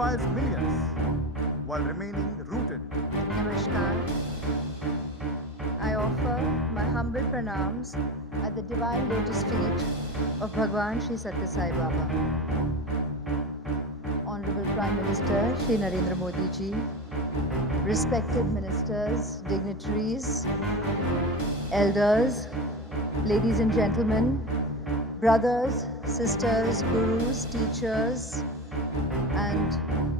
inspires millions while remaining rooted. Namaskar. I offer my humble pranams at the divine lotus feet of Bhagwan Sri Satya Sai Baba. Honorable Prime Minister Shri Narendra Modi ji, respected ministers, dignitaries, elders, ladies and gentlemen, brothers, sisters, gurus, teachers, and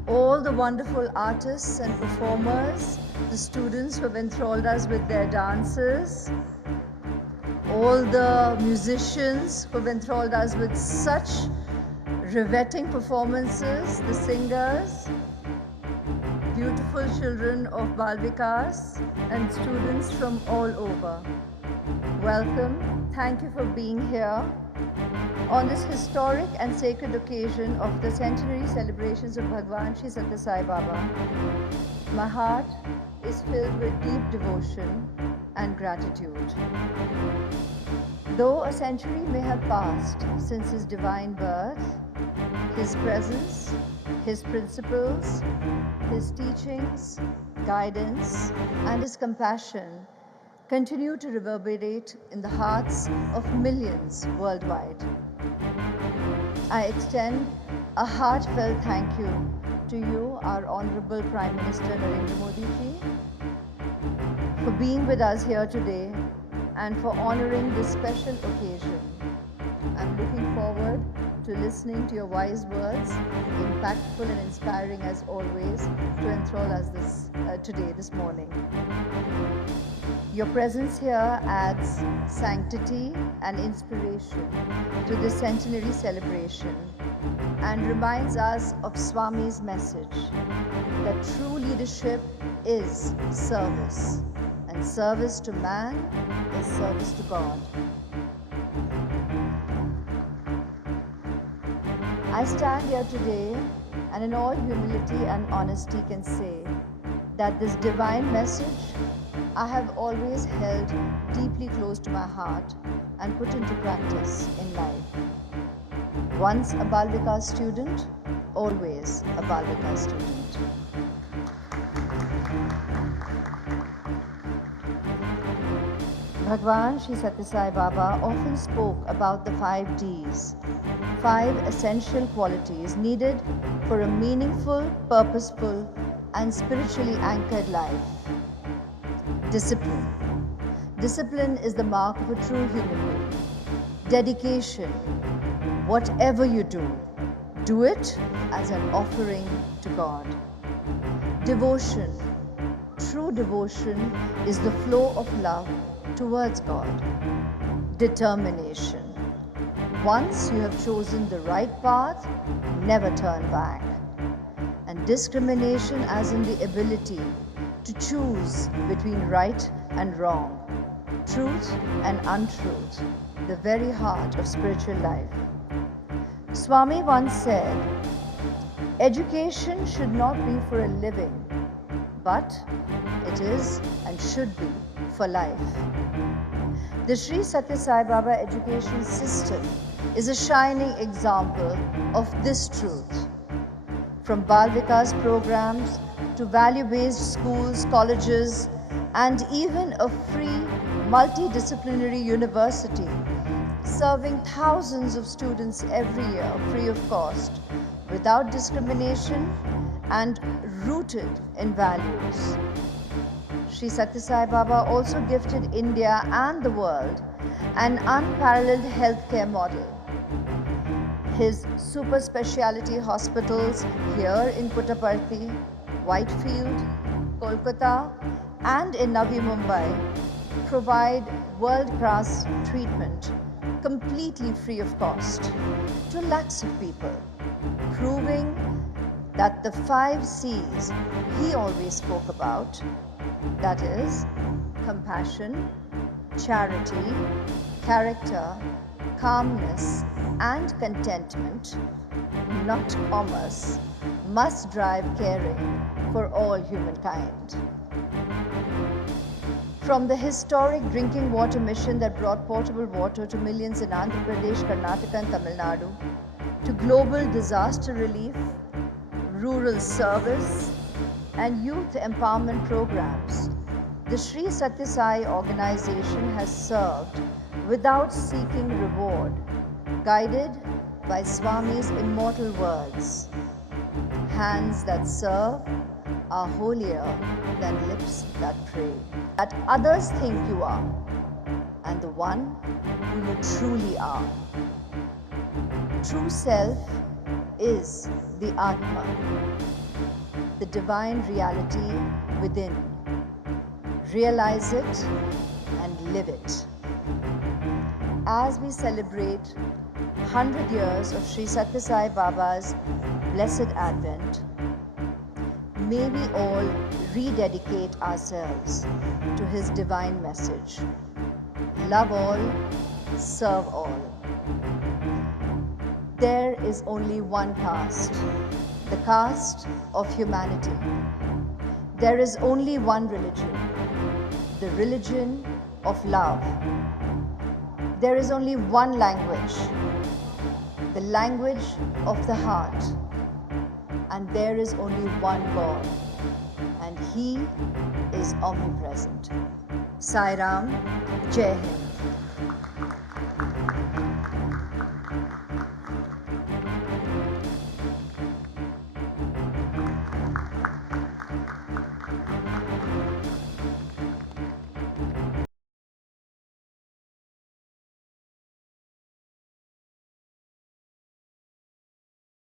all the wonderful artists and performers, the students who have enthralled us with their dances, all the musicians who have enthralled us with such riveting performances, the singers, beautiful children of Bal Vikas, and students from all over. Welcome. Thank you for being here on this historic and sacred occasion of the centenary celebrations of Bhagwan Sri Satya Sai Baba. My heart is filled with deep devotion and gratitude. Though a century may have passed since his divine birth, his presence, his principles, his teachings, guidance, and his compassion continue to reverberate in the hearts of millions worldwide. I extend a heartfelt thank you to you, our Honorable Prime Minister Narendra Modi ji, for being with us here today and for honoring this special occasion. I'm looking forward to listening to your wise words, impactful and inspiring as always, to enthrall us this morning. Your presence here adds sanctity and inspiration to this centenary celebration and reminds us of Swami's message that true leadership is service, and service to man is service to God. I stand here today and in all humility and honesty can say that this divine message I have always held deeply close to my heart and put into practice in life. Once a Bal Vikas student, always a Bal Vikas student. Bhagwan Sri Satya Sai Baba often spoke about the 5 Ds, 5 essential qualities needed for a meaningful, purposeful, and spiritually anchored life. Discipline. Discipline is the mark of a true human being. Dedication. Whatever you do it as an offering to God. Devotion. True devotion is the flow of love towards God. Determination. Once you have chosen the right path, never turn back. And discrimination as in the ability to choose between right and wrong, truth and untruth, the very heart of spiritual life. Swami once said, education should not be for a living, but it is and should be for life. The Sri Satya Sai Baba education system is a shining example of this truth. From Bal Vikas programs to value-based schools, colleges, and even a free multidisciplinary university, serving thousands of students every year free of cost, without discrimination and rooted in values. Sri Satya Sai Baba also gifted India and the world an unparalleled healthcare model. His super speciality hospitals here in Puttaparthi, Whitefield, Kolkata, and in Navi Mumbai provide world-class treatment completely free of cost to lakhs of people, proving that the 5 C's he always spoke about, that is, compassion, charity, character, calmness, and contentment, not commerce, must drive caring for all humankind. From the historic drinking water mission that brought potable water to millions in Andhra Pradesh, Karnataka, and Tamil Nadu, to global disaster relief, rural service, and youth empowerment programs, the Sri Satya Sai organization has served without seeking reward, guided by Swami's immortal words. Hands that serve are holier than lips that pray. That others think you are, and the one who you truly are. True self is the Atma, the divine reality within. Realize it and live it. As we celebrate 100 years of Sri Satya Sai Baba's Blessed Advent, may we all rededicate ourselves to his divine message. Love all, serve all. There is only one caste, the caste of humanity. There is only one religion, the religion of love. There is only one language, the language of the heart. And there is only one God, and He is omnipresent. Sai Ram, Jai Hind.